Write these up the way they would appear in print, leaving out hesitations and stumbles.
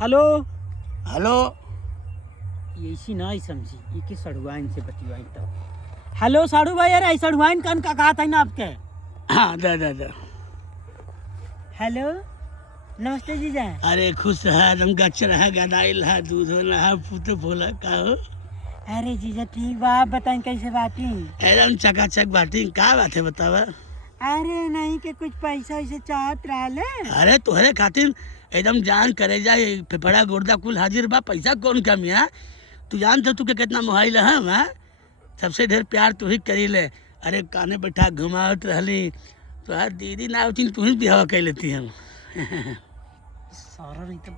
Hello hello ऐसी ना ही समझी ये कि सड़ुआइन से बतिवाइन तब। हेलो साड़ू भाई, अरे सड़ुआइन कन का कहा था ना आपके। हाँ दा हेलो नमस्ते जीजा। अरे खुश है एकदम गच्छ रहा गदाइल है दूध है पुते बोला का हो अरे जीजा ठीक बा, आप बताएं कैसे बाटी। एकदम चकाचक बाटी का बात है बतावा। अरे नहीं कि कुछ पैसा वैसे चाहत रहा। अरे तुहरे खातिर एकदम जान करे जाए फेफड़ा गुर्दा कुल हाजिर बा, पैसा कौन कमी है। तू जानते तू के कितना मोहाइल है हम सबसे ढेर प्यार तू ही करी ले। अरे काने बैठा घुमावत रहली तो यार दीदी ना होती तू ही बिहाव कर लेती हम। सारा नहीं तो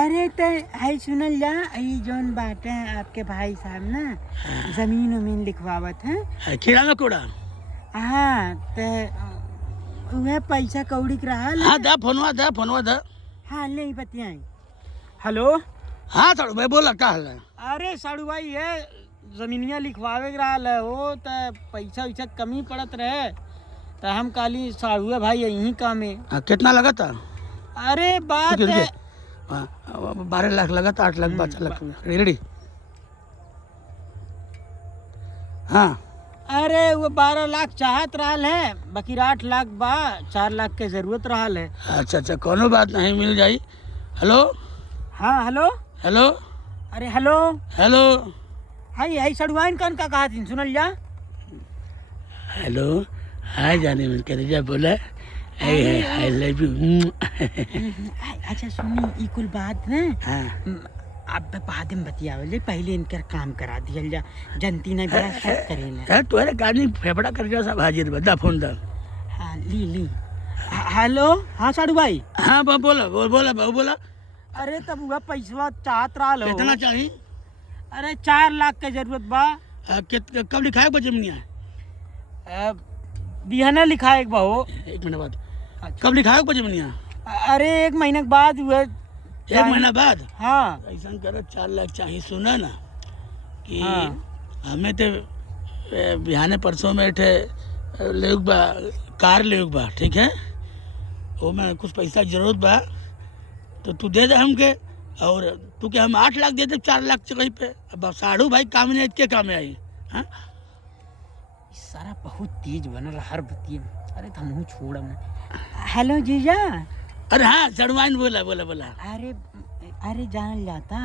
अरे तो है सुनल जा, ये जोन बाटे हैं आपके भाई साहब ना जमीन उमीन लिखवावत है खीरा में कोड़ा। हाँ तो वह पैसा कौड़ी के रहा। हाँ दा फोनवा दा। हाँ ले बतियाई। हेलो हाँ साड़ू भाई बोला का हाल है। अरे साड़ू भाई ये जमीनिया लिखवावे के रहा हो तो पैसा वैसा कमी पड़त रहे तो हम काली साड़ू भाई यही काम है। कितना लगा था। अरे बात है 12 लाख लगा था, 8 लाख 12 लाख रेडी। हाँ अरे वो 12 लाख चाहत रहा है, बाकी 8 लाख बा, 4 लाख के जरूरत रहा है। अच्छा कोनो बात नहीं मिल जाई। हेलो हाँ हेलो हेलो अरे हेलो हेलो हाई सड़ुआइन कन का कहा थी सुनल जा। हेलो हाय जाने मन कर जा बोला आई लव यू। अच्छा सुनी ई कुल बात ना हाँ अब बाद में बतियावले, पहले इनकर काम करा दिया जा, जनती नहीं बड़ा सब करेला। तुम्हारे गाड़ी फेफड़ा कर जा सब हाजिर बता फोन दा। हाँ ली हेलो हाँ साड़ू भाई। हाँ बोला बाबू बोला। अरे तब वह पैसा चाहत रहा लो। कितना चाहिए। अरे 4 लाख के जरूरत बा। कब लिखाए बजमनिया। बिहाना लिखा एक बाहो। 1 महीना बाद। कब लिखाए बजमनिया। अरे 1 महीने के बाद हुए। 1 महीना बाद। हाँ ऐसा कर 4 लाख चाहिए। सुना ना कि हमें तो बिहाने परसों में ले बा कार ले बा, ठीक है वो में कुछ पैसा जरूरत बा तो तू दे दे हमके। और तू के हम 8 लाख दे दे 4 लाख कहीं पे। अब साड़ू भाई काम नहीं के काम में आई। हाँ सारा बहुत तेज बनल हर बतिये। अरे हमहू छोड़म। हेलो जीजा। अरे हाँ सड़वाइन बोला। अरे जान जाता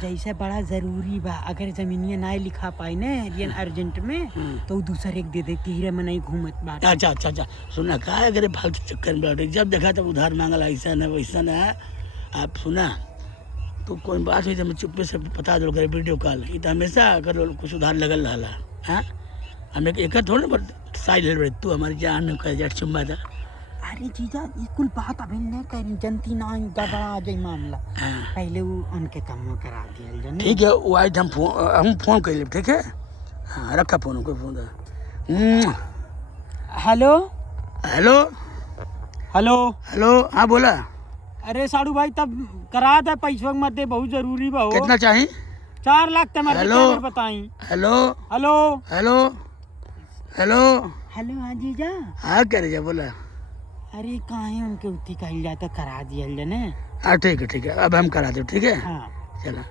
जैसे बड़ा जरूरी बा, अगर जमीनिया ना लिखा पाई ना रियन अर्जेंट में तो दूसरे एक दे दे हीरे में नहीं घूमत बात। अच्छा सुना का अगर फालतू चक्कर में बैठे जब देखा तब उधार मांगल ऐसा है वैसा है। आप सुना तो कोई बात हुई तो मैं चुप्पे से बता दो करे वीडियो कॉल। ये तो हमेशा अगर कुछ उधार लगल रहा। हाँ हमें एक थोड़ा बट साइड ले तू हमारी जान कर जा चुम्बा था। अरे जीजा ये कुल बात अभी नहीं करी, जनती ना गड़बड़ा आ जाए मामला। पहले वो उनके काम करा दिया। ठीक है वो आज हम फोन कर ले। ठीक है हाँ रखा फोन को phone. Hello hello hello hello हाँ बोला। अरे साड़ू भाई तब करा दे, पैसा मत दे, बहुत जरूरी बा। कितना चाहिए। 4 लाख तुम्हारे हेलो बताई। Hello hello hello hello hello हाँ जीजा। हाँ करे जा बोला। अरे कहाँ उनके उत्ती कही जाता करा दिया ना। हाँ ठीक है अब हम करा दो। ठीक है हाँ चला।